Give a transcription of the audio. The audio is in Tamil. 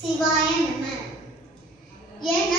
சிவாய நம. என